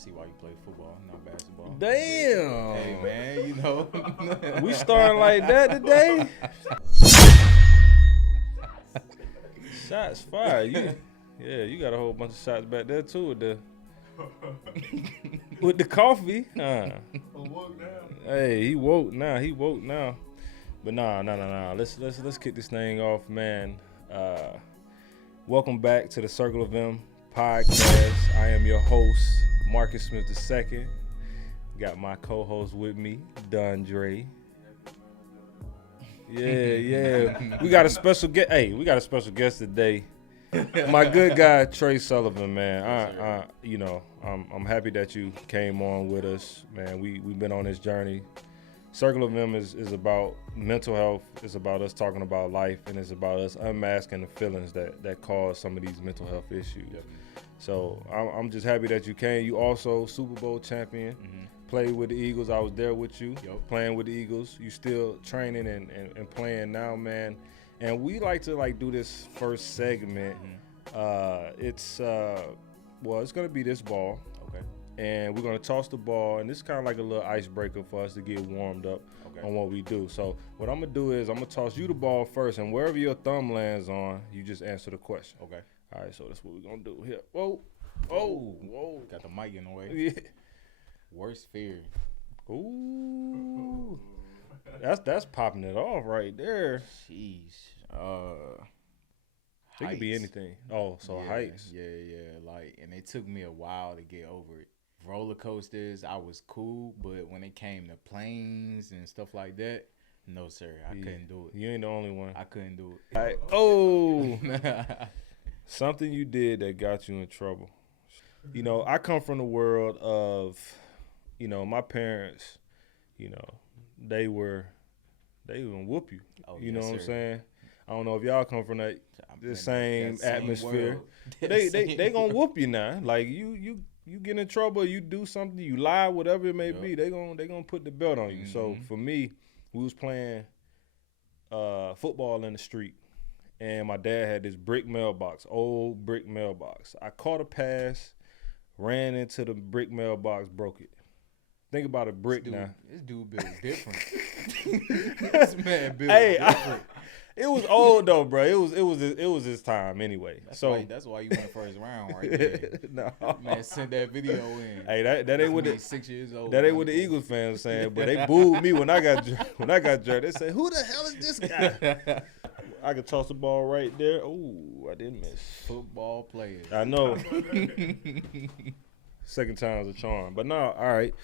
see why you play football, not basketball. Damn. Hey, man, you know. We starting like that today? Shots fired. You got a whole bunch of shots back there too with the coffee. Hey, he woke now. But nah. Let's kick this thing off, man. Welcome back to the Circle of M podcast. I am your host, Marcus Smith II. Got my co-host with me, Dre. Yeah. We got a special guest. Hey, we got a special guest today. My good guy, Tre Sullivan, man. I'm happy that you came on with us, man. We've been on this journey. Circle of M is about mental health. It's about us talking about life, and it's about us unmasking the feelings that cause some of these mental health issues. Yep. So I'm just happy that you came. You also Super Bowl champion. Mm-hmm. Played with the Eagles. I was there with you, playing with the Eagles. You still training and playing now, man. And we like to do this first segment. Mm-hmm. It's gonna be this ball. Okay. And we're gonna toss the ball, and this is kind of like a little icebreaker for us to get warmed up on what we do. So what I'm gonna do is I'm gonna toss you the ball first, and wherever your thumb lands on, you just answer the question. Okay. All right. So that's what we're gonna do here. Whoa. Got the mic in the way. Yeah. Worst fear. Ooh. That's popping it off right there. Jeez. It could be anything. Oh, so heights. Yeah. And it took me a while to get over it. Roller coasters, I was cool, but when it came to planes and stuff like that, no, sir, I couldn't do it. You ain't the only one. I couldn't do it. All right. Oh. Something you did that got you in trouble. You know, I come from the world of, my parents, they were gonna whoop you. Oh, you know what I'm saying? I don't know if y'all come from the same atmosphere. They gonna whoop you now. Like you get in trouble, you do something, you lie, whatever it may be. They gonna put the belt on you. Mm-hmm. So for me, we was playing football in the street, and my dad had this old brick mailbox. I caught a pass, ran into the brick mailbox, broke it. Think about a brick now. This dude built different. This man built different. It was old though, bro. It was his time anyway. That's why you went first round right there. No. Man, sent that video in. Hey, that ain't what the 6 years old. That ain't what the Eagles fans saying, but they booed me when I got drafted. They said, "Who the hell is this guy?" I could toss the ball right there. Ooh, I didn't miss. Football players. I know. Second time's a charm. But no, all right.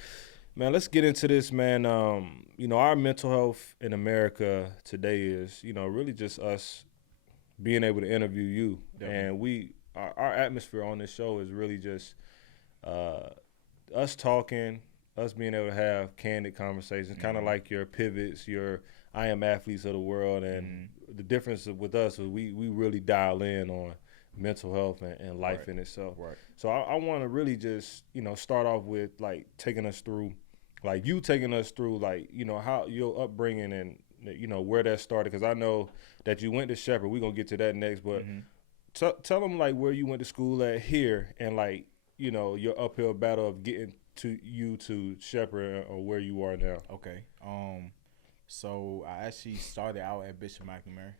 Man, let's get into this, man. Our mental health in America today is, really just us being able to interview you. Definitely. And our atmosphere on this show is really just us talking, us being able to have candid conversations, kind of like your pivots, your I am athletes of the world. And the difference with us is we really dial in on mental health and life in itself. Right. So I want to really just, start off with taking us through how your upbringing and, where that started. Because I know that you went to Shepherd. We're going to get to that next. But tell them, where you went to school at here and, your uphill battle of getting to Shepherd or where you are now. Okay. So I actually started out at Bishop McNamara.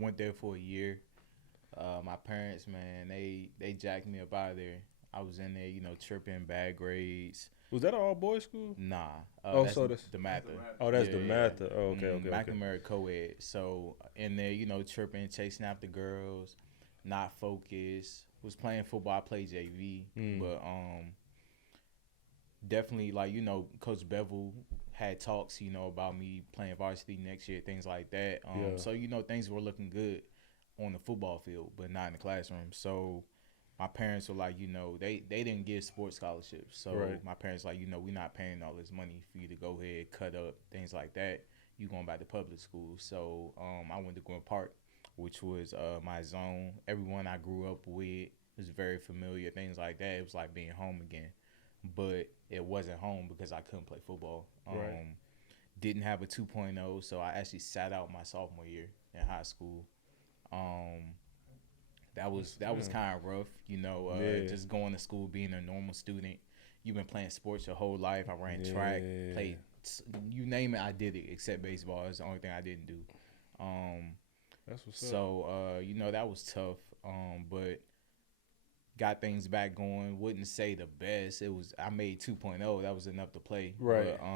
Went there for a year. My parents, man, they jacked me up out of there. I was in there, tripping, bad grades. Was that an all-boys school? Nah. That's the Mather. Oh, that's the Mather. Oh, okay. McNamara co-ed. So in there, tripping, chasing after girls, not focused. Was playing football. I played JV. But definitely, Coach Bevel had talks, about me playing varsity next year, things like that. So, things were looking good on the football field, but not in the classroom. So my parents were like, they didn't give sports scholarships. So my parents like, we're not paying all this money for you to go ahead, cut up, things like that. You going back to public school. So I went to Gwynn Park, which was my zone. Everyone I grew up with was very familiar, things like that. It was like being home again. But it wasn't home because I couldn't play football. Didn't have a 2.0, so I actually sat out my sophomore year in high school. That was kind of rough, just going to school, being a normal student. you've been playing sports your whole life. I ran track, played, you name it, I did it except baseball. It's the only thing I didn't do. That's what's up. So, you know, that was tough. But got things back going. Wouldn't say the best. I made 2.0. That was enough to play. Right. But,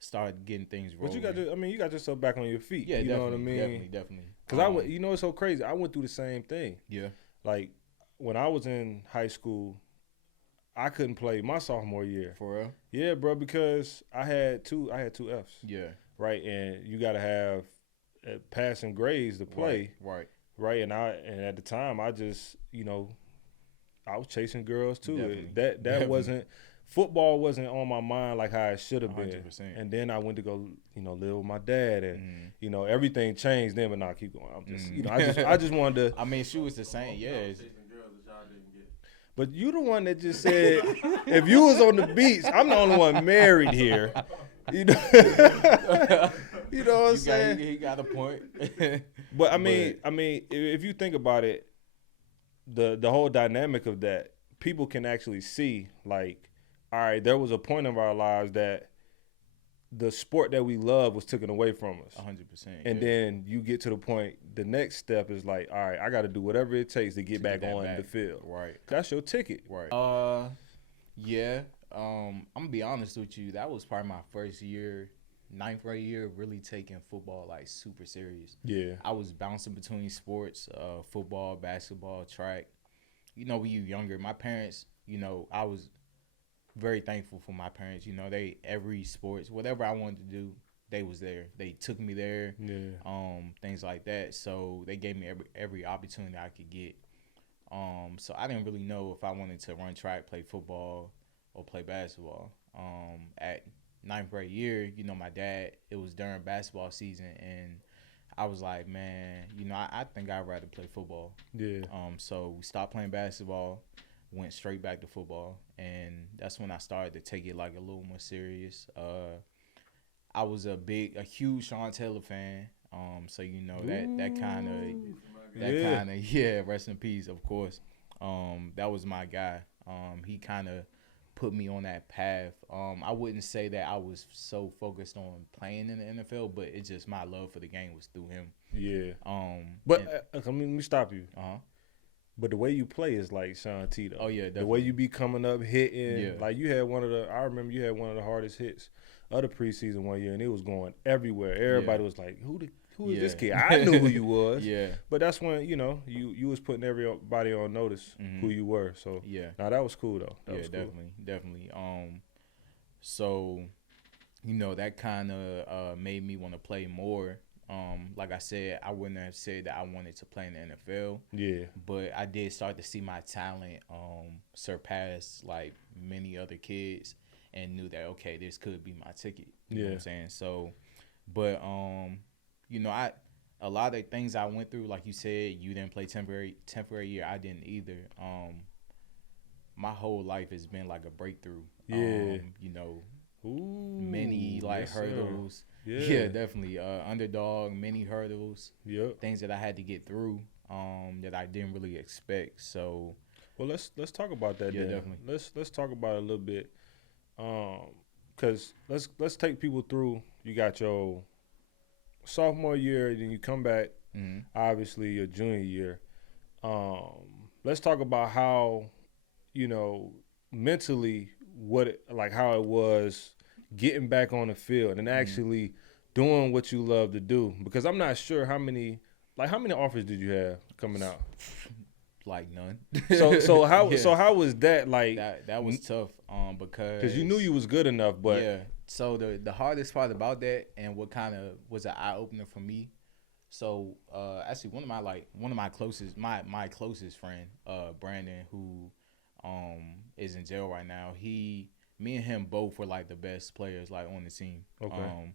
started getting things rolling. But you got yourself back on your feet. Yeah, you know what I mean? Definitely. Because you know, it's so crazy. I went through the same thing. Yeah. Like when I was in high school, I couldn't play my sophomore year. For real? Yeah, bro, because I had two Fs. Yeah. Right, and you got to have passing grades to play. Right. Right, and at the time, I just, you know, I was chasing girls too. Definitely. That wasn't. Football wasn't on my mind like how it should have been. 100%. And then I went to go, you know, live with my dad, and you know, everything changed then. But nah, keep going. I'm just, you know, I just wanted to. I mean, she was the same. Yeah. But you the one that just said, if you was on the beach, I'm the only one married here. You know, you know what I'm saying? He got a point. But I mean, if you think about it, the whole dynamic of that, people can actually see, like, all right, there was a point of our lives that the sport that we love was taken away from us. 100%. And then you get to the point, the next step is like, all right, I got to do whatever it takes to get back on the field. Right. That's your ticket. Right. Yeah. I'm going to be honest with you. That was probably my first year, 9th grade year, really taking football like super serious. Yeah. I was bouncing between sports, football, basketball, track. You know, when you younger, my parents, you know, I was very thankful for my parents. You know, every sports, whatever I wanted to do, they was there. They took me there. Yeah. Things like that. So they gave me every opportunity I could get. So I didn't really know if I wanted to run track, play football, or play basketball. At 9th grade year, you know, my dad, it was during basketball season, and I was like, man, you know, I think I'd rather play football. Yeah. So we stopped playing basketball, went straight back to football, and that's when I started to take it like a little more serious. I was a huge Sean Taylor fan. So you know that kind of rest in peace, of course. That was my guy. He kind of put me on that path. I wouldn't say that I was so focused on playing in the NFL, but it's just my love for the game was through him. Yeah. But let me stop you. But the way you play is like Sean T, though. Oh, yeah, definitely. The way you be coming up, hitting. Like, I remember you had one of the hardest hits of the preseason one year, and it was going everywhere. Everybody was like, who is this kid? I knew who you was. Yeah. But that's when, you know, you was putting everybody on notice who you were. So, nah, that was cool, though. That was cool. Definitely. So, you know, that kind of made me want to play more. Like I said, I wouldn't have said that I wanted to play in the NFL. Yeah. But I did start to see my talent surpass like many other kids, and knew that, okay, this could be my ticket. You know what I'm saying? So, but you know, a lot of things I went through, like you said, you didn't play temporary year. I didn't either. My whole life has been like a breakthrough. You know, many like hurdles. Sir. Yeah, definitely. Underdog, many hurdles. Things that I had to get through that I didn't really expect. So, well, let's talk about that. Yeah, then. definitely. Let's talk about it a little bit. Cause let's take people through. You got your sophomore year, and then you come back. Obviously, your junior year. Let's talk about how, you know, mentally how it was getting back on the field and actually doing what you love to do. Because I'm not sure how many offers did you have coming out? Like none. So how was that like? That was tough. Because you knew you was good enough, but yeah. So the hardest part about that, and what kind of was an eye opener for me. So actually, one of my closest friend, Brandon, who is in jail right now. Me and him both were like the best players like on the team. Okay.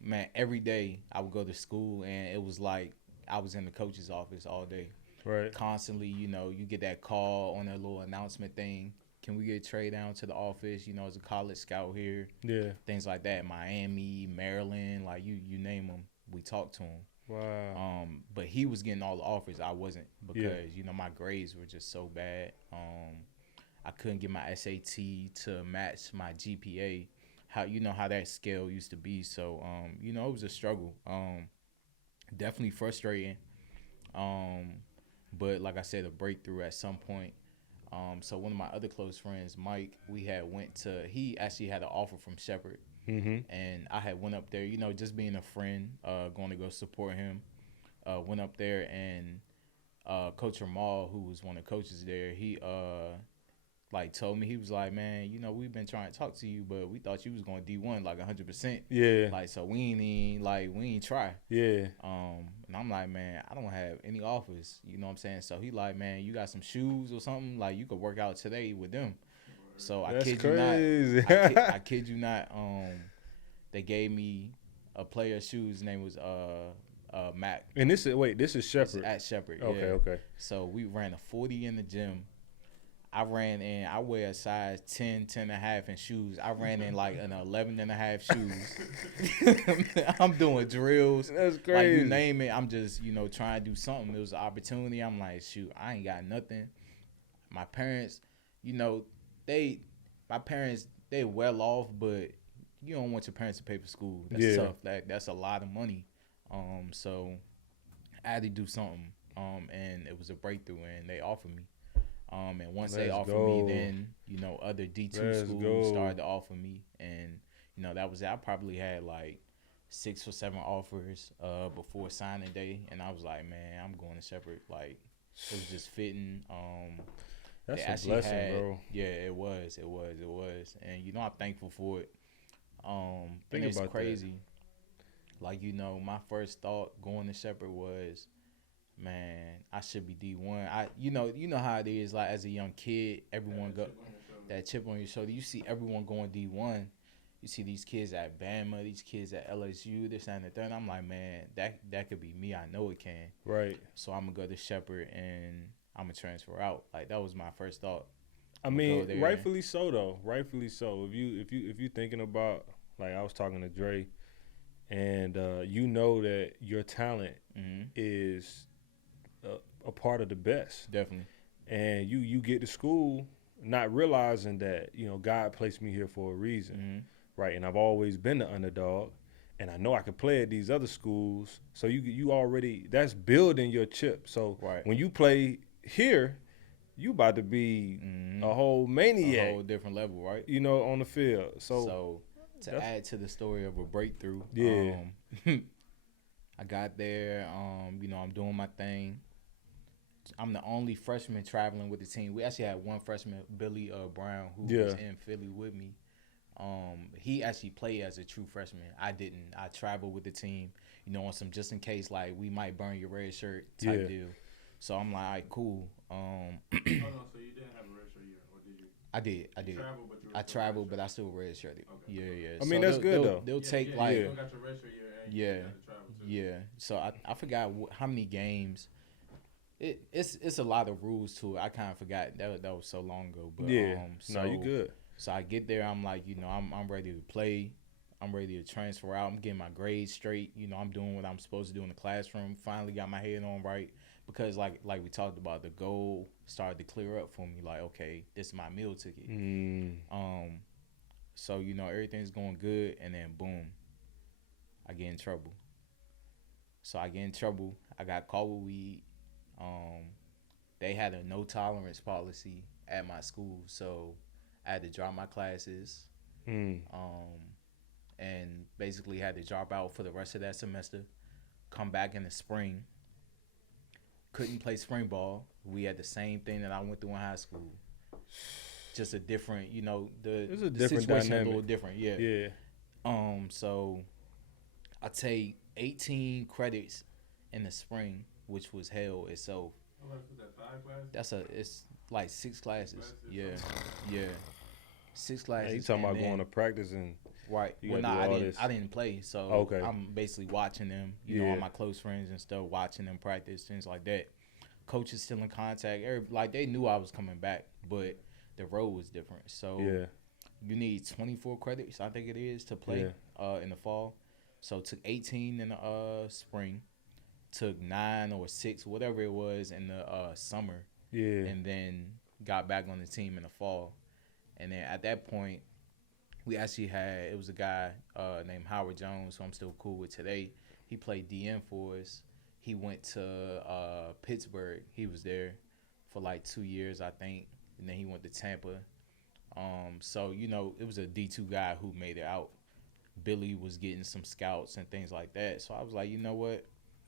Man, every day I would go to school, and it was like I was in the coach's office all day. Right. Constantly, you know, you get that call on that little announcement thing. Can we get Tre down to the office? You know, as a college scout here. Yeah. Things like that. Miami, Maryland, like you name them, we talked to him. Wow. But he was getting all the offers. I wasn't, because you know, my grades were just so bad. I couldn't get my SAT to match my GPA. How that scale used to be. So it was a struggle. Definitely frustrating. But like I said, a breakthrough at some point. So one of my other close friends, Mike, he actually had an offer from Shepherd. And I had went up there, just being a friend, going to go support him. Went up there, and Coach Ramal, who was one of the coaches there, he told me, he was like, man, we've been trying to talk to you, but we thought you was going D1 like 100%. Yeah. So we ain't try. Yeah. And I'm like, man, I don't have any offers. You know what I'm saying? So he like, man, you got some shoes or something? Like, you could work out today with them. So That's I kid crazy. you not. I kid you not. They gave me a pair of shoes. His name was Mac. And this is Shepherd. At Shepherd. Okay, yeah. okay. So we ran a 40 in the gym. I wear a size 10, 10 and a half in shoes. I ran in like an 11 and a half shoes. I'm doing drills. That's crazy. Like, you name it, I'm just, trying to do something. It was an opportunity. I'm like, shoot, I ain't got nothing. My parents, they well off, but you don't want your parents to pay for school. That's tough. That's a lot of money. So I had to do something. And it was a breakthrough, and they offered me. And once they offered me, then, other D2 schools started to offer me. And, that was it. I probably had like 6 or 7 offers before signing day. And I was like, man, I'm going to Shepherd. Like, it was just fitting. That's a blessing, bro. Yeah, it was. And, I'm thankful for it. Think it's about crazy. That. Like, my first thought going to Shepherd was, man, I should be D1. You know how it is. Like, as a young kid, everyone that chip on your shoulder. You see everyone going D1. You see these kids at Bama, these kids at LSU, this and the third. I'm like, man, that could be me. I know it can. Right. So I'm gonna go to Shepherd and I'm gonna transfer out. Like, that was my first thought. I mean, rightfully so though. Rightfully so. If you thinking about, like, I was talking to Dre, and that your talent is a part of the best. Definitely. And you get to school not realizing that, God placed me here for a reason. Right? And I've always been the underdog, and I know I can play at these other schools. So you already, that's building your chip. So when you play here, you about to be a whole maniac. A whole different level, right? On the field. So to add to the story of a breakthrough, I got there, I'm doing my thing. I'm the only freshman traveling with the team. We actually had one freshman, Billy Brown, who was in Philly with me. He actually played as a true freshman. I didn't. I traveled with the team, on some just in case, like, we might burn your red shirt type deal. So I'm like, all right, cool. So you didn't have a red shirt year, or did you? I did. I traveled, but I still red shirted. Okay. Yeah. I mean, that's good though. They'll take you like. don't got your red shirt year, and you got to travel too. Yeah. So I forgot how many games. It's a lot of rules to it. I kind of forgot that was so long ago. But no, you good. So I get there. I'm like, I'm ready to play. I'm ready to transfer out. I'm getting my grades straight. I'm doing what I'm supposed to do in the classroom. Finally got my head on right, because like we talked about, the goal started to clear up for me. Like, okay, this is my meal ticket. So everything's going good, and then boom, I get in trouble. I got caught with weed. They had a no tolerance policy at my school, so I had to drop my classes, and basically had to drop out for the rest of that semester. Come back in the spring. Couldn't play spring ball. We had the same thing that I went through in high school. Just a different, the different situation dynamic. A little different, yeah. So I take 18 credits in the spring, which was hell itself. What was that, 5 classes? It's like 6 classes. Yeah. 6 classes. Hey, you talking about going to practice and right. Well, I didn't play, so I'm basically watching them. All my close friends and stuff, watching them practice, things like that. Coaches still in contact. They knew I was coming back, but the road was different. So you need 24 credits, I think it is, to play in the fall. So took 18 in the spring. Took 9 or 6, whatever it was, in the summer. Yeah. And then, got back on the team in the fall. And then at that point, we actually had, it was a guy named Howard Jones, who I'm still cool with today. He played DN for us. He went to Pittsburgh. He was there for like 2 years, I think. And then he went to Tampa. So, you know, it was a D2 guy who made it out. Billy was getting some scouts and things like that. So I was like, you know what?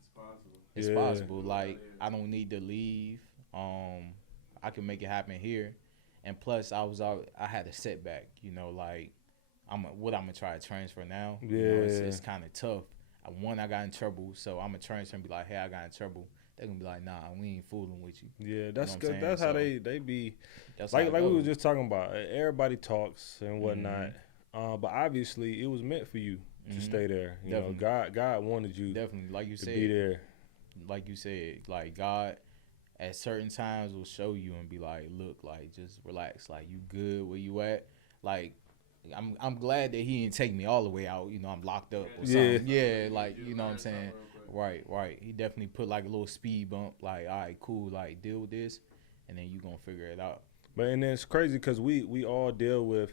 It's possible. It's possible. Like, I don't need to leave. I can make it happen here. And plus, I had a setback, you know, like, I'm gonna try to transfer now. Yeah. You know, it's kind of tough. I got in trouble, so I'm gonna transfer and be like, hey, I got in trouble. They're gonna be like, nah, we ain't fooling with you. Yeah, that's you know good. That's how they be. That's like we were just talking about. Everybody talks and whatnot, Mm-hmm. but obviously it was meant for you to stay there. You Definitely. know, God wanted you definitely, like you to said, be there. like you said, like God at certain times will show you and be like, look, like just relax, like you good where you at. Like I'm glad that he didn't take me all the way out. You know, I'm locked up or something. Yeah, like you know what I'm saying. Right. He definitely put like a little speed bump. Like, all right, cool. Like deal with this, and then you gonna figure it out. But and then it's crazy because we all deal with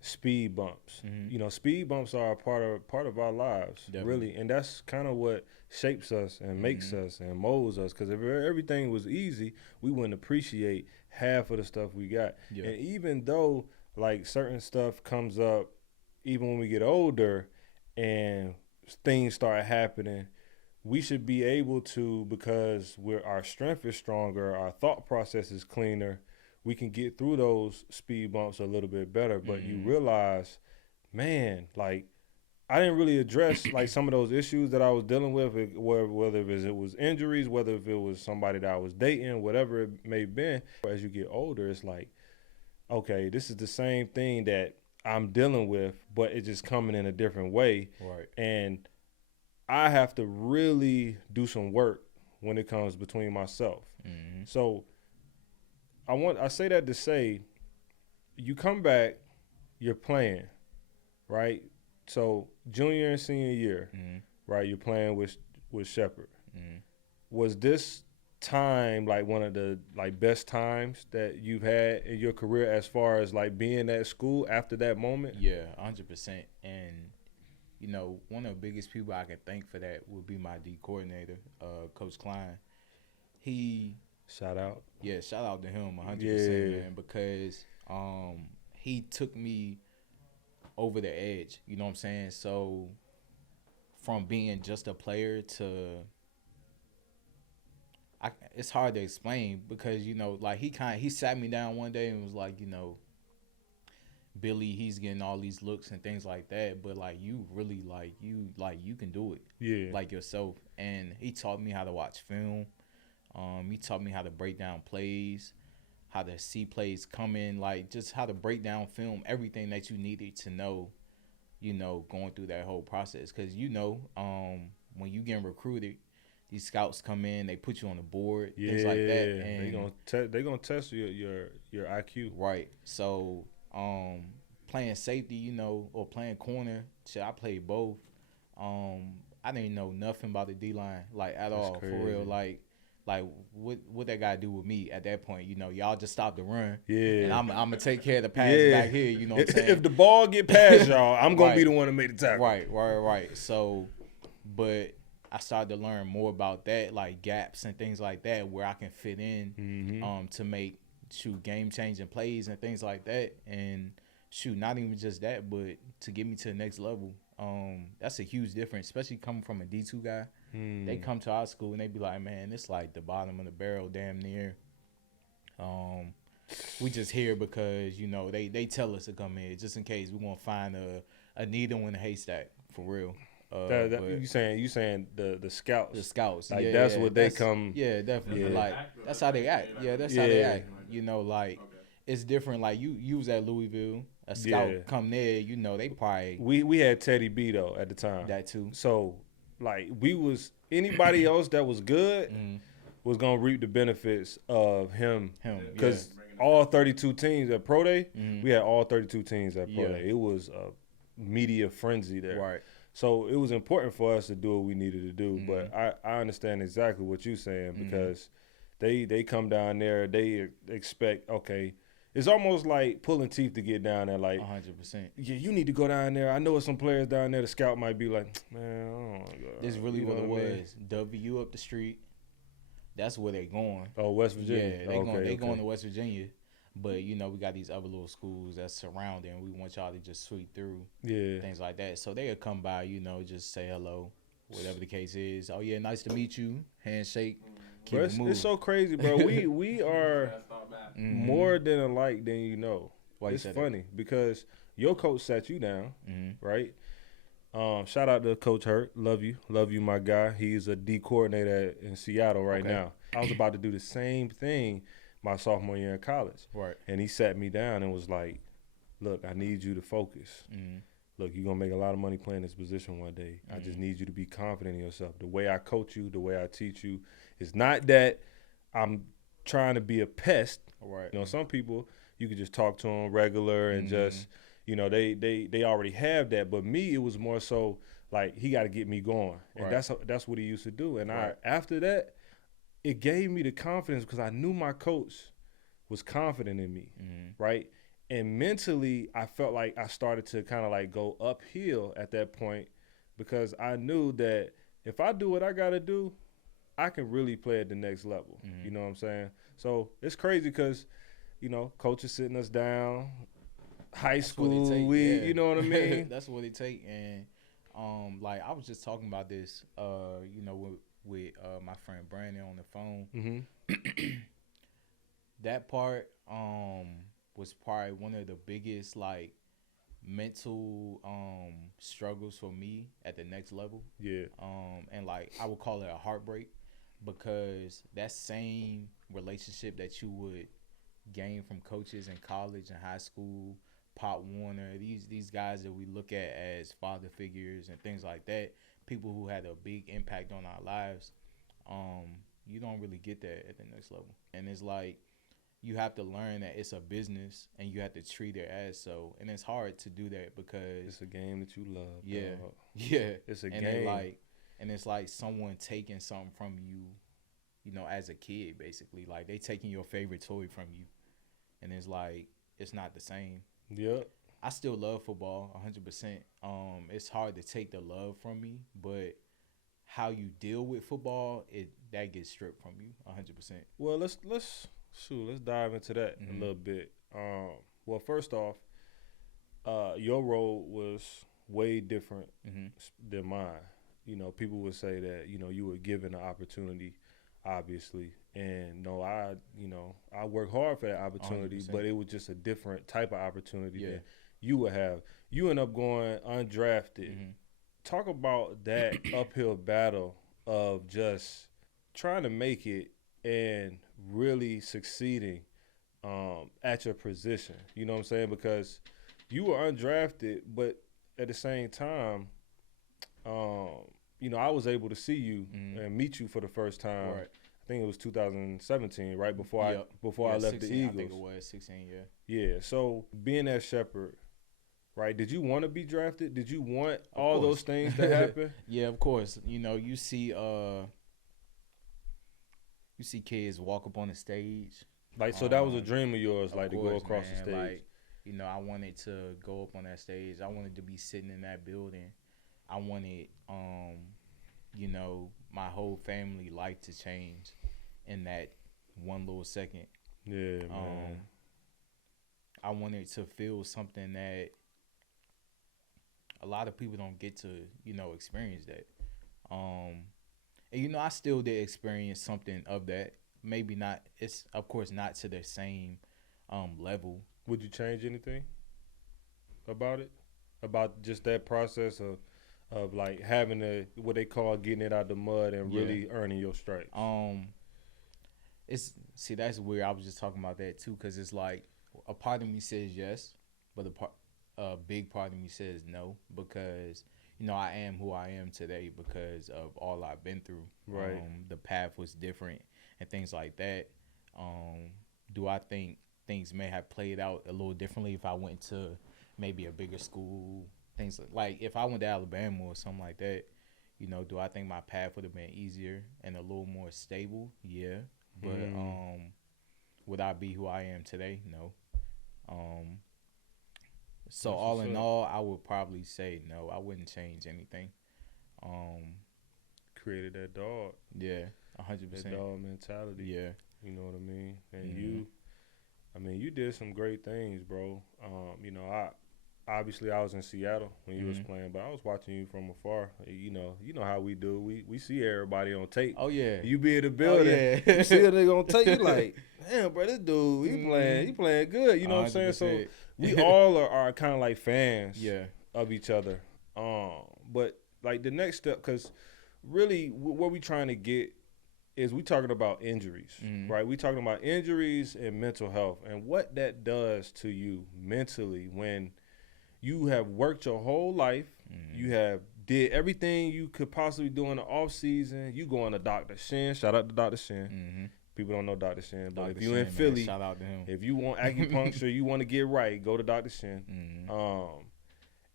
speed bumps. Mm-hmm. You know, speed bumps are a part of our lives, Definitely. really, and that's kind of what shapes us and makes us and molds us. Because if everything was easy, we wouldn't appreciate half of the stuff we got. Yeah. And even though like certain stuff comes up, even when we get older, and things start happening, we should be able to, because our strength is stronger, our thought process is cleaner, we can get through those speed bumps a little bit better. But you realize, man, like I didn't really address like some of those issues that I was dealing with, whether it was injuries, whether if it was somebody that I was dating, whatever it may have been. As you get older, it's like, okay, this is the same thing that I'm dealing with, but it's just coming in a different way. Right. And I have to really do some work when it comes between myself. Mm-hmm. So I say that to say, you come back, you're playing, right? So junior and senior year, right? You're playing with Shepherd. Was this time like one of the like best times that you've had in your career as far as like being at school after that moment? Yeah, 100%. And you know, one of the biggest people I can thank for that would be my D coordinator, Coach Klein. Shout out. Yeah, shout out to him 100%, Yeah. man, because he took me over the edge, you know what I'm saying? So from being just a player to it's hard to explain because, you know, like he sat me down one day and was like, you know, Billy, he's getting all these looks and things like that, but like you really you can do it. Yeah. Like yourself. And he taught me how to watch film. He taught me how to break down plays, how to see plays come in, like just how to break down film, everything that you needed to know, you know, going through that whole process. Because, you know, when you getting recruited, these scouts come in, they put you on the board, things like that. And they gonna test your IQ. Right. So playing safety, you know, or playing corner, shit, I played both. I didn't know nothing about the D-line, like at all, crazy. for real. Like what that guy do with me at that point? You know, y'all just stop the run. Yeah. And I'm gonna take care of the pass back here. You know what I'm saying? If the ball get past y'all, I'm gonna be the one to make the tackle. Right. So, but I started to learn more about that, like gaps and things like that, where I can fit in, to make game changing plays and things like that. And not even just that, but to get me to the next level. That's a huge difference, especially coming from a D2 guy. They come to our school and they be like, man, it's like the bottom of the barrel damn near. We just here because, you know, they tell us to come here just in case we're going to find a needle in a haystack, for real. You saying the scouts? The scouts. Like, yeah, that's yeah, what they come. Yeah, definitely. Yeah. Like, that's how they act. Yeah, that's how they act. You know, like, it's different. Like, you was at Louisville. A scout come there, you know, they probably. We had Teddy B, though, at the time. That, too. So, like, anybody else that was good was going to reap the benefits of him. Because all 32 teams at Pro Day, we had all 32 teams at Pro Day. It was a media frenzy there. Right. So it was important for us to do what we needed to do. But I understand exactly what you're saying because They come down there. They expect, okay. It's almost like pulling teeth to get down there. Like, 100%. yeah, you need to go down there. I know some players down there. The scout might be like, man, I don't wanna go. This is really You know what it I mean? was. W up the street. That's where they going. Oh, West Virginia. Yeah, they okay, going. They okay. going to West Virginia. But you know, we got these other little schools that's surrounding. We want y'all to just sweep through Yeah. things like that. So they'll come by, you know, just say hello, whatever the case is. Oh yeah, nice to meet you. Handshake. Keep Bro, it moving. it's so crazy, bro. We are That's not bad. more than alike than you know. Why you It's say that? funny because your coach sat you down, Mm-hmm. right? Shout out to Coach Hurt. Love you, my guy. He's a D coordinator in Seattle right Okay. now. I was about to do the same thing my sophomore year in college, Right. and he sat me down and was like, "Look, I need you to focus. Mm-hmm. Look, you're gonna make a lot of money playing this position one day. I just need you to be confident in yourself. The way I coach you, the way I teach you, it's not that I'm trying to be a pest. Right. You know, some people you could just talk to them regular and just, you know, they already have that. But me, it was more so like he got to get me going, and Right. that's what he used to do. And Right. after that, it gave me the confidence because I knew my coach was confident in me, right? And mentally, I felt like I started to kind of like go uphill at that point because I knew that if I do what I got to do, I can really play at the next level. You know what I'm saying? So it's crazy because, you know, coach is sitting us down, high That's what it school, take, we, yeah. you know what I mean? That's what it take. And like I was just talking about this, you know, with my friend Brandon on the phone. Mm-hmm. That part was probably one of the biggest like mental struggles for me at the next level. Yeah. And like I would call it a heartbreak because that same relationship that you would gain from coaches in college and high school, Pop Warner, these guys that we look at as father figures and things like that, people who had a big impact on our lives, you don't really get that at the next level. And it's like you have to learn that it's a business and you have to treat it as so. And it's hard to do that because It's a game that you love. yeah, dog. yeah, It's a and game. it's like someone taking something from you, you know, as a kid, basically. Like they taking your favorite toy from you, and it's like it's not the same. Yep. I still love football, 100%. It's hard to take the love from me, but how you deal with football, that gets stripped from you, 100%. Well, let's dive into that a little bit. Well, first off, your role was way different than mine. You know, people would say that, you know, you were given an opportunity, obviously. And no, I worked hard for that opportunity, 100%. but it was just a different type of opportunity Yeah. that you would have. You end up going undrafted. Talk about that uphill battle of just trying to make it and really succeeding at your position. You know what I'm saying? Because you were undrafted, but at the same time, you know, I was able to see you and meet you for the first time. Right. I think it was 2017, right before I left 16, the Eagles. I think it was 16, yeah. Yeah. So being at Shepherd, right? Did you want to be drafted? Did you want all course. those things to happen? Yeah, of course. You know, you see kids walk up on the stage. Like, so that was a dream of yours, like to go course, across the man. stage. Like, you know, I wanted to go up on that stage. I wanted to be sitting in that building. I wanted, you know, my whole family life to change in that one little second. Yeah, man. I wanted to feel something that a lot of people don't get to, you know, experience that. And, you know, I still did experience something of that. Maybe not. It's, of course, not to the same level. Would you change anything about it? About just that process of like having what they call getting it out the mud and really earning your stripes? That's weird. I was just talking about that too, because it's like a part of me says yes, but a big part of me says no, because you know I am who I am today because of all I've been through. Right. The path was different and things like that. Do I think things may have played out a little differently if I went to maybe a bigger school? Things like if I went to Alabama or something like that, you know, do I think my path would have been easier and a little more stable? Yeah. But would I be who I am today? No. So That's all what's in up. all, I would probably say no. I wouldn't change anything. Created that dog, Yeah, that 100%. dog mentality. Yeah. You know what I mean? And Mhm. you did some great things, bro. You know, I was in Seattle when you was Mhm. playing, but I was watching you from afar. You know how we do. We see everybody on tape. Oh yeah. You be in the Oh building, yeah. you see a nigga on tape, you like, damn, bro, this dude, he Mhm. playing good. You know what I'm saying? So 100%. we all are kind of like fans Yeah. of each other. But like the next step, because really what we trying to get is we talking about injuries, Mhm. right? We talking about injuries and mental health and what that does to you mentally when you have worked your whole life, you have did everything you could possibly do in the off season. You going to Dr. Shin, shout out to Dr. Shin. Mhm. People don't know Dr. Shin, but Dr. if you in Shin, man, Philly, shout out to him. if you want acupuncture, you want to get right, go to Dr. Shin. Mhm.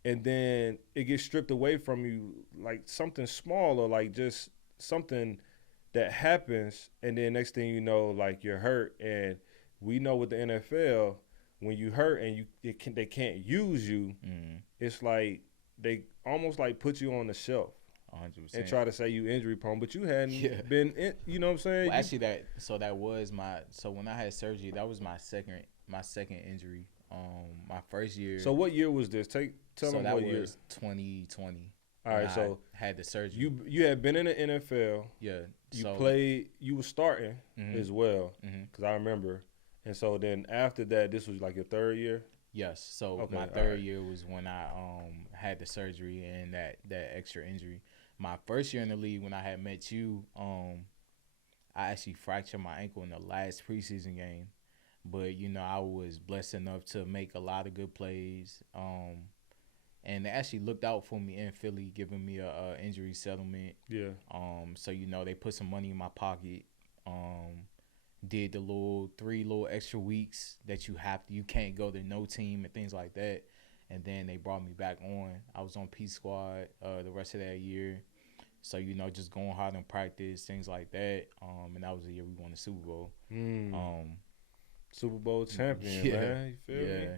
And then it gets stripped away from you like something small or like just something that happens, and then next thing you know, like you're hurt. And we know with the NFL, when you hurt and they can't use you, it's like they almost like put you on the shelf 100%. and try to say you injury prone, but you hadn't Yeah. been in, you know what I'm saying? Well, actually, that was so when I had surgery, that was my second injury. My first year. So what year was this? Tell so them that what year. was 2020. All right, when so I had the surgery. you had been in the NFL. Yeah. You So, played. You were starting Mhm. as well, Mhm. because I remember. And so then after that, this was like your third year. Yes. So Okay, my all third right. year was when I had the surgery and that extra injury. My first year in the league, when I had met you, I actually fractured my ankle in the last preseason game. But I was blessed enough to make a lot of good plays. And they actually looked out for me in Philly, giving me a injury settlement. Yeah. So they put some money in my pocket. Did the three extra weeks that you can't go to no team and things like that. And then they brought me back on. I was on Peace Squad the rest of that year. So just going hard in practice, things like that. And that was the year we won the Super Bowl. Super Bowl champion, Yeah, man. You feel me?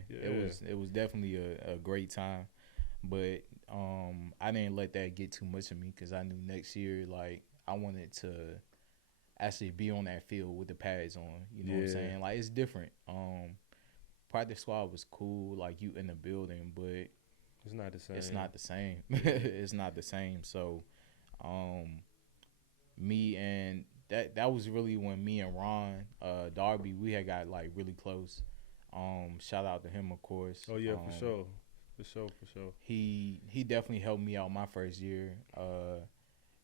Yeah. It was definitely a great time. But I didn't let that get too much of me because I knew next year, like, I wanted to actually be on that field with the pads on. You know what I'm saying? Like, it's different. Practice squad was cool, like, you in the building, but it's not the same. It's not the same. It's not the same. So, me and that was really when me and Ron Darby, we had got like really close. Shout out to him, of course. Oh yeah, for sure. He definitely helped me out my first year.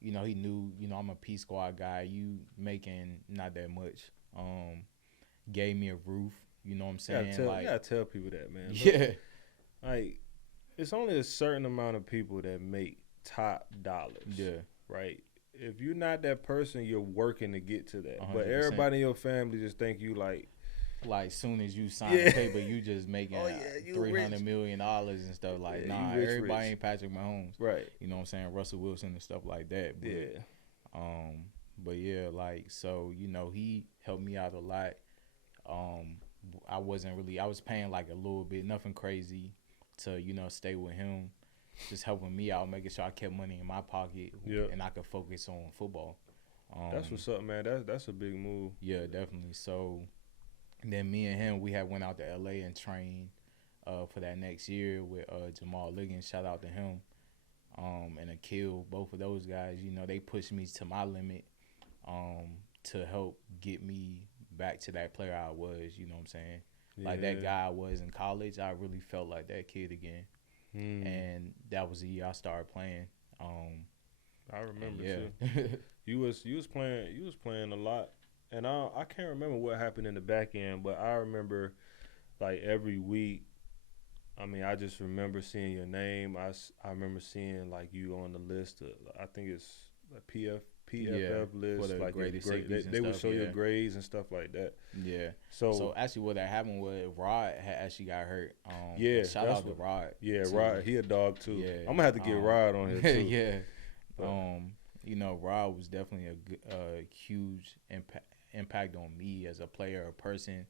He knew, I'm a Peace Squad guy. You making not that much. Gave me a roof. You know what I'm saying? You gotta tell people that, man. Yeah. Like, it's only a certain amount of people that make top dollars. Yeah. Right? If you're not that person, you're working to get to that. 100%. But everybody in your family just think you like soon as you sign the paper, you just making you $300 rich. million and stuff. Like, Yeah, nah, you rich, everybody rich. ain't Patrick Mahomes. right. You know what I'm saying? Russell Wilson and stuff like that. But, Yeah. But yeah, like, so, he helped me out a lot. I was paying like a little bit, nothing crazy to, stay with him. Just helping me out, making sure I kept money in my pocket and I could focus on football. That's what's up, man. That's a big move. Yeah, definitely. So then me and him, we had went out to LA and trained for that next year with Jamal Liggins. Shout out to him. And Akil, both of those guys, they pushed me to my limit to help get me back to that player I was, you know what I'm saying? Like that guy I was in college, I really felt like that kid again. And that was the year I started playing. I remember too. You was playing a lot, and I can't remember what happened in the back end, but I remember like every week. I mean, I just remember seeing your name. I remember seeing like you on the list. I think it's a PFF list, for the like greatest your safeties and they would stuff, show your yeah. grades and stuff like that. Yeah. So actually, what that happened was Rod had actually got hurt. Shout that's out to Rod. Yeah, too. Rod, he a dog too. Yeah. I'm gonna have to get Rod on here too. yeah. Rod was definitely a huge impact. impact on me as a player or person.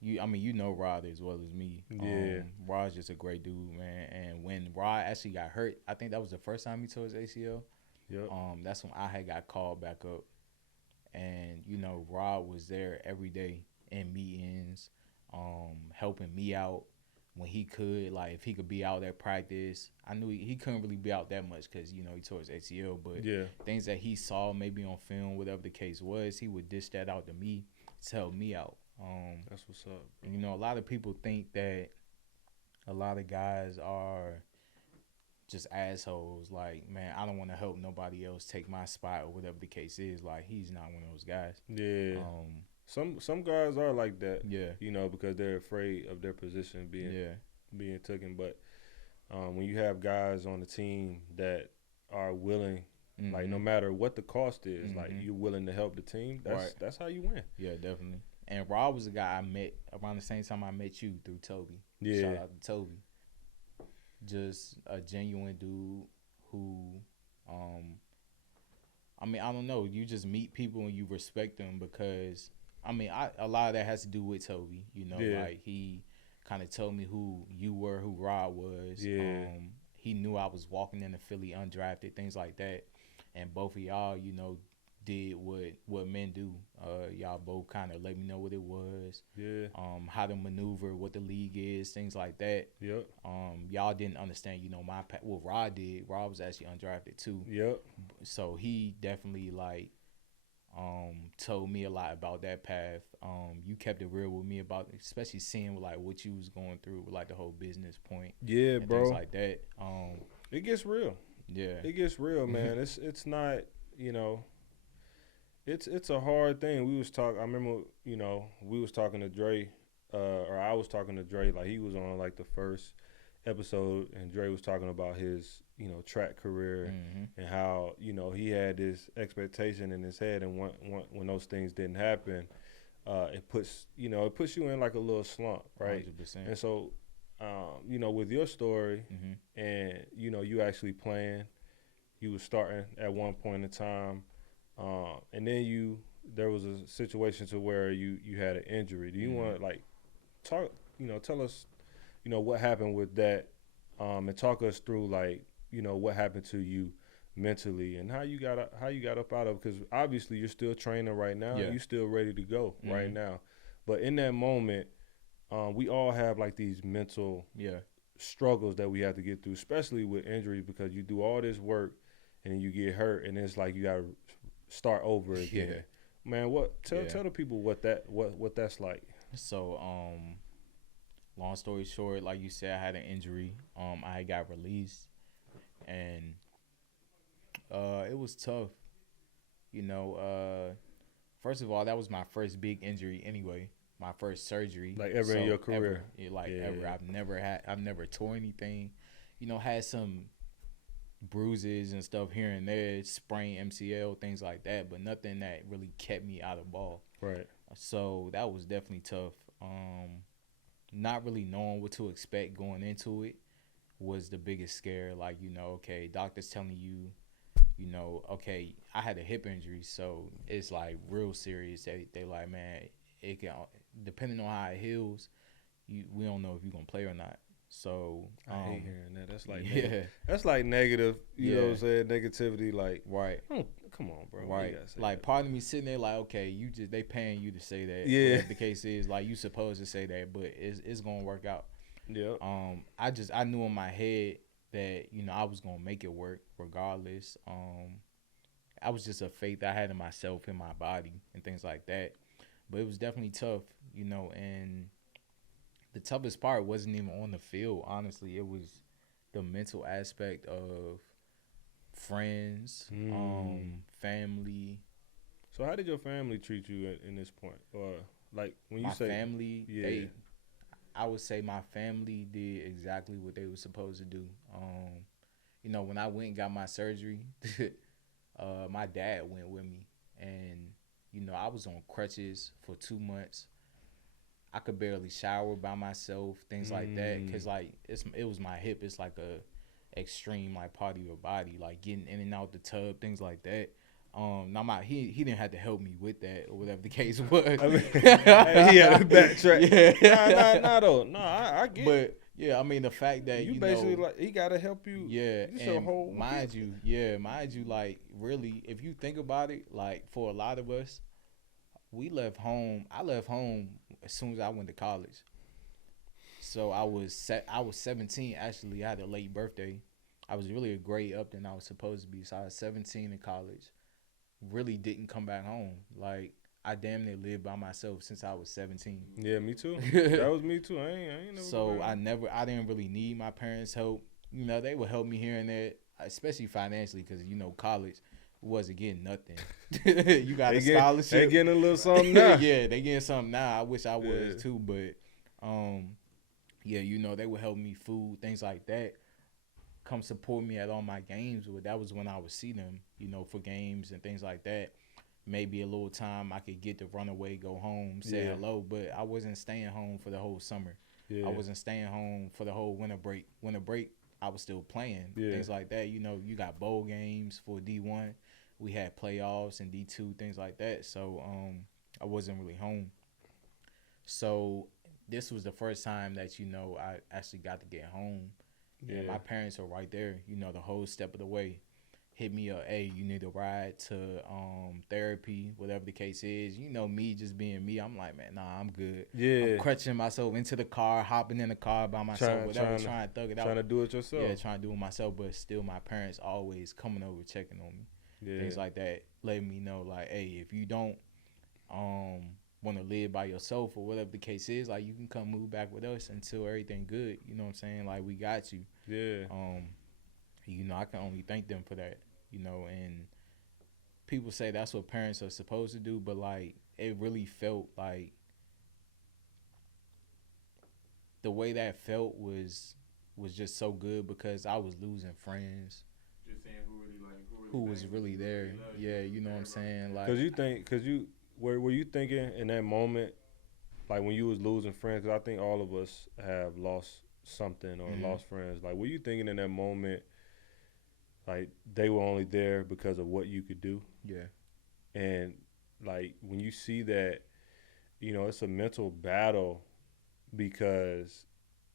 You know Rod as well as me. Yeah. Rod's just a great dude, man. And when Rod actually got hurt, I think that was the first time he tore his ACL. Yep. That's when I had got called back up. And, Rod was there every day in meetings, helping me out when he could. Like, if he could be out at practice, I knew he couldn't really be out that much because, he tore his ACL. But things that he saw maybe on film, whatever the case was, he would dish that out to me to help me out. That's what's up, bro. And, a lot of people think that a lot of guys are just assholes. Like, man, I don't want to help nobody else take my spot or whatever the case is. Like, he's not one of those guys. Yeah. Some guys are like that. Yeah. Because they're afraid of their position being taken. But when you have guys on the team that are willing, like no matter what the cost is, like you're willing to help the team, that's how you win. Yeah, definitely. And Rob was a guy I met around the same time I met you through Toby. Yeah. Shout out to Toby. Just a genuine dude who, I don't know. You just meet people and you respect them because, a lot of that has to do with Toby. Like he kind of told me who you were, who Rod was. Yeah. He knew I was walking into Philly undrafted, things like that. And both of y'all, did what men do. Y'all both kind of let me know what it was. Yeah. How to maneuver, what the league is, things like that. Yep. Y'all didn't understand, what Rod did. Rod was actually undrafted too. Yep. So he definitely told me a lot about that path. You kept it real with me about, especially seeing what you was going through with the whole business point. Yeah, and bro. Things like that. It gets real. Yeah. It gets real, man. It's not, It's a hard thing. I remember, we was talking to Dre, or I was talking to Dre, like he was on the first episode, and Dre was talking about his, track career and how, he had this expectation in his head, and when those things didn't happen, it puts you in a little slump, right? 100%. And so, with your story, and you actually playing, you was starting at one point in time. And then there was a situation to where you had an injury. Do you want to talk, tell us, what happened with that, and talk us through what happened to you mentally and how you got up out of it? Because obviously you're still training right now. Yeah. You're still ready to go right now. But in that moment, we all have these mental struggles that we have to get through, especially with injuries, because you do all this work and then you get hurt, and it's you got to start over again. Yeah. Man, tell the people what that's like. So, long story short, like you said, I had an injury. I got released, and it was tough. First of all, that was my first big injury anyway. My first surgery. Ever in your career. Ever. I've never tore anything. Had some bruises and stuff here and there, sprained MCL, things like that, but nothing that really kept me out of ball. Right. So that was definitely tough. Not really knowing what to expect going into it was the biggest scare. Okay, doctors telling you, okay, I had a hip injury, so it's real serious. They like, man, it can, depending on how it heals, we don't know if you're gonna play or not. So I hate hearing that. That's that's negative. You know what I'm saying? Negativity. Right. Oh, come on, bro. Right. Part of me sitting there okay, they paying you to say that. Yeah. Whatever the case is, you supposed to say that, but it's gonna work out. Yeah. I knew in my head that I was gonna make it work regardless. I was just a faith I had in myself, in my body, and things like that. But it was definitely tough, and the toughest part wasn't even on the field, honestly. It was the mental aspect of friends, family. So how did your family treat you in this point? Or when you say family, I would say my family did exactly what they were supposed to do. When I went and got my surgery, my dad went with me, and I was on crutches for 2 months. I could barely shower by myself, things like that, because it was my hip. It's a extreme part of your body, getting in and out the tub, things like that. he didn't have to help me with that or whatever the case was. I mean, he had to backtrack. Yeah. I get it. But yeah, I mean the fact that You basically like he gotta help you. yeah, This your and whole mind you, like really, if you think about it, like for a lot of us, we left home. I left home as soon as I went to college. So I was 17. Actually, I had a late birthday. I was really a grade up than I was supposed to be. So I was 17 in college. Really didn't come back home. Like I damn near lived by myself since I was 17. Yeah, me too. That was me too. I ain't never. So I didn't really need my parents' help. You know, they would help me here and there, especially financially, because you know college wasn't getting nothing. You got a scholarship. They getting a little something now. Yeah, they getting something now. I wish I was too, but yeah, you know, they would help me food, things like that. Come support me at all my games. But that was when I would see them, you know, for games and things like that. Maybe a little time I could get to run away, go home, say hello, but I wasn't staying home for the whole summer. Yeah. I wasn't staying home for the whole winter break. Winter break, I was still playing, things like that. You know, you got bowl games for D1. We had playoffs and D2, things like that. So I wasn't really home. So this was the first time that, you know, I actually got to get home. Yeah. And my parents are right there, you know, the whole step of the way. Hit me up, hey, you need a ride to therapy, whatever the case is. You know, me just being me, I'm like, man, nah, I'm good. Yeah. I'm crutching myself into the car, hopping in the car by myself, trying to thug it out. Trying to do it yourself. Yeah, trying to do it myself, but still my parents always coming over, checking on me. Yeah. Things like that, letting me know, like, hey, if you don't want to live by yourself or whatever the case is, like, you can come move back with us until everything good. You know what I'm saying? Like, we got you. Yeah. You know, I can only thank them for that, you know, and people say that's what parents are supposed to do, but, like, it really felt like the way that felt was just so good because I was losing friends. Just saying who was really there. Yeah, you know what I'm saying? Like, were you thinking in that moment, like when you was losing friends, because I think all of us have lost something or lost friends. Like, were you thinking in that moment, like they were only there because of what you could do? Yeah. And like when you see that, you know, it's a mental battle because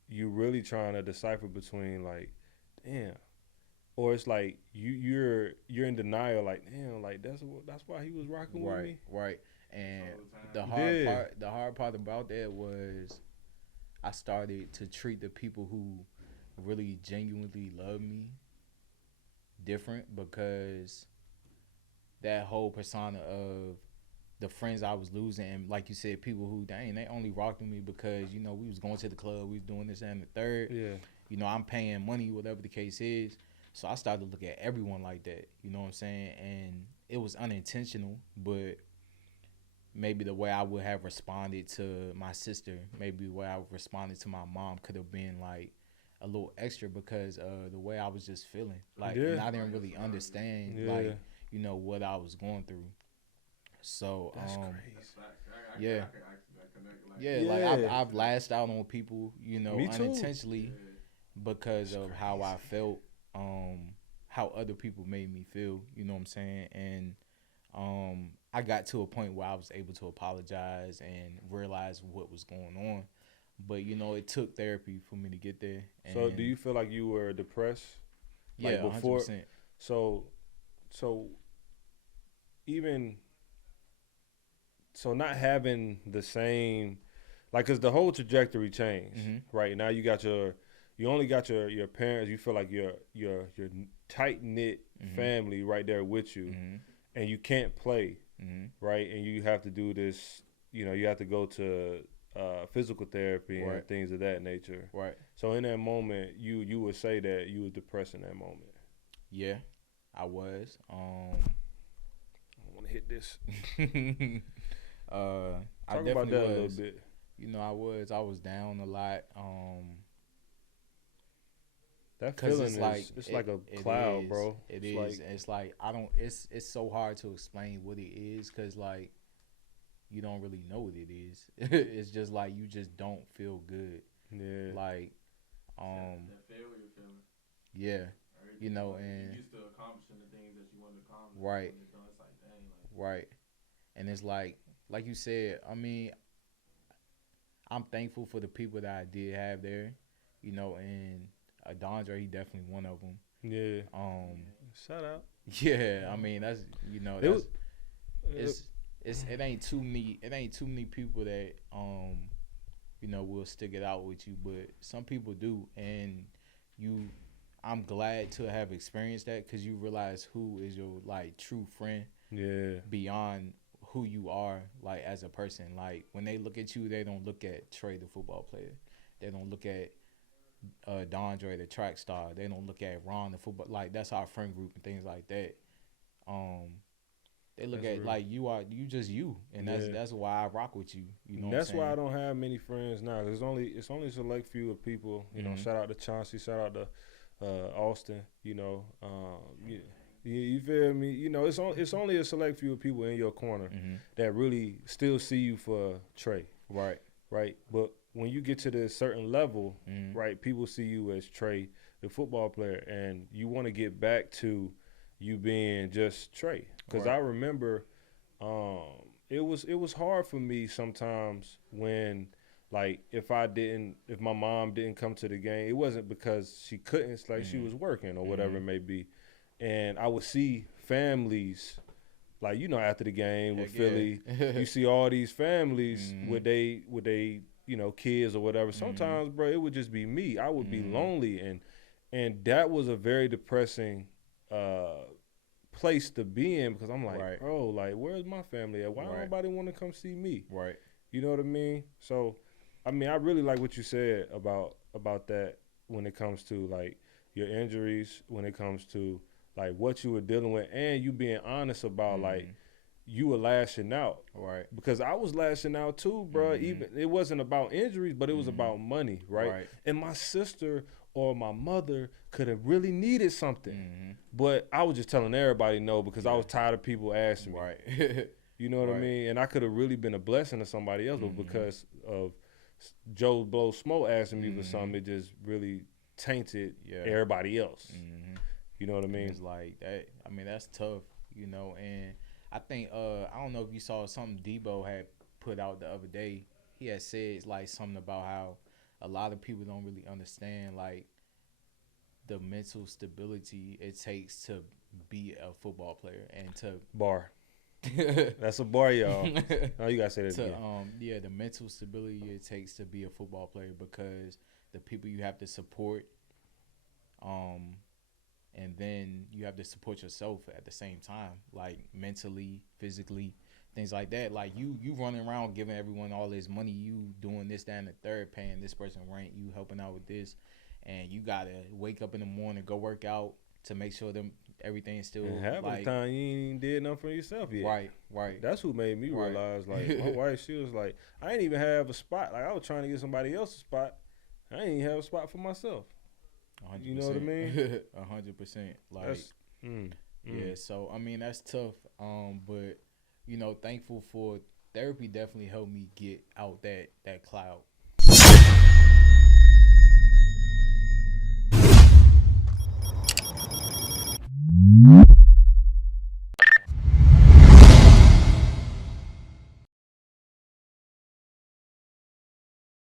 you're really trying to decipher between like, damn, or it's like you're in denial, like, damn, like that's why he was rocking with me. Right. And the hard part about that was I started to treat the people who really genuinely love me different because that whole persona of the friends I was losing, and like you said, people who, dang, they only rocked with me because, you know, we was going to the club, we was doing this and the third. Yeah. You know, I'm paying money, whatever the case is. So I started to look at everyone like that, you know what I'm saying? And it was unintentional, but maybe the way I would have responded to my sister, maybe the way I responded to my mom could have been like a little extra because of the way I was just feeling. Like, and I didn't really understand, like, you know, what I was going through. So, that's crazy. Like I've lashed out on people, you know, unintentionally because of how I felt, how other people made me feel, you know what I'm saying? And I got to a point where I was able to apologize and realize what was going on. But, you know, it took therapy for me to get there. And so do you feel like you were depressed? Like, yeah, before? 100%. So even so, not having the same, like, because the whole trajectory changed, right? Now you only got your parents. You feel like your tight knit family right there with you, and you can't play, right? And you have to do this. You know, you have to go to physical therapy and things of that nature. Right. So in that moment, you would say that you were depressed in that moment. Yeah, I was. I want to hit this. I Talk definitely about that was. a little bit. You know, I was down a lot. That feeling is like it's like a cloud, bro. It's like I don't. It's so hard to explain what it is because like you don't really know what it is. It's just like you just don't feel good. Yeah. Like that failure feeling. Yeah. You know, and you used to accomplishing the things that you wanted to accomplish. Right. It's like, Right. And it's like you said, I mean, I'm thankful for the people that I did have there, you know, and Dondre, he definitely one of them. Yeah. Shout out. Yeah, I mean that's it ain't too many people that will stick it out with you, but some people do, and I'm glad to have experienced that because you realize who is your like true friend. Yeah. Beyond who you are, like as a person. Like when they look at you, they don't look at Tre the football player. They don't look at Dondre the track star. They don't look at Ron the football. Like that's our friend group and things like that. They look at like you just you, and that's why I rock with you. You know, that's why I don't have many friends now. It's only a select few of people. You know, shout out to Chauncey, shout out to Austin. You know, you feel me? You know, it's only a select few of people in your corner that really still see you for Tre. Right. But when you get to this certain level, right, people see you as Tre, the football player, and you want to get back to you being just Tre. Because I remember it was hard for me sometimes when, like, if my mom didn't come to the game, it wasn't because she couldn't, it's like she was working or whatever it may be. And I would see families, like, you know, after the game with Philly, you see all these families with they kids or whatever. Sometimes, bro, it would just be me. I would be lonely, and that was a very depressing place to be in because I'm like, bro, like, where's my family at? Why don't nobody want to come see me? Right. You know what I mean? So, I mean, I really like what you said about that when it comes to, like, your injuries, when it comes to, like, what you were dealing with, and you being honest about, like, you were lashing out. Right. Because I was lashing out too, bro. Even it wasn't about injuries, but it was about money, right? And my sister or my mother could have really needed something. But I was just telling everybody no because I was tired of people asking me. Right. You know what I mean? And I could have really been a blessing to somebody else, but because of Joe Blow Smoke asking me for something, it just really tainted everybody else. You know what I mean? It's like that. I mean, that's tough, you know. And I think I don't know if you saw something Debo had put out the other day. He had said like something about how a lot of people don't really understand like the mental stability it takes to be a football player and to bar. That's a bar, y'all. Oh, you gotta say that again. The mental stability it takes to be a football player because the people you have to support, and then you have to support yourself at the same time, like mentally, physically, things like that. Like you running around giving everyone all this money, you doing this, that, and the third, paying this person rent, you helping out with this, and you gotta wake up in the morning, go work out to make sure everything's still. And half of the time you ain't even did nothing for yourself yet. Right. That's what made me realize. Like my wife, she was like, I ain't even have a spot. Like I was trying to get somebody else a spot. I ain't even have a spot for myself. 100%. You know what I mean? 100%. Like, yeah. So I mean, that's tough. But you know, thankful for therapy. Definitely helped me get out that cloud.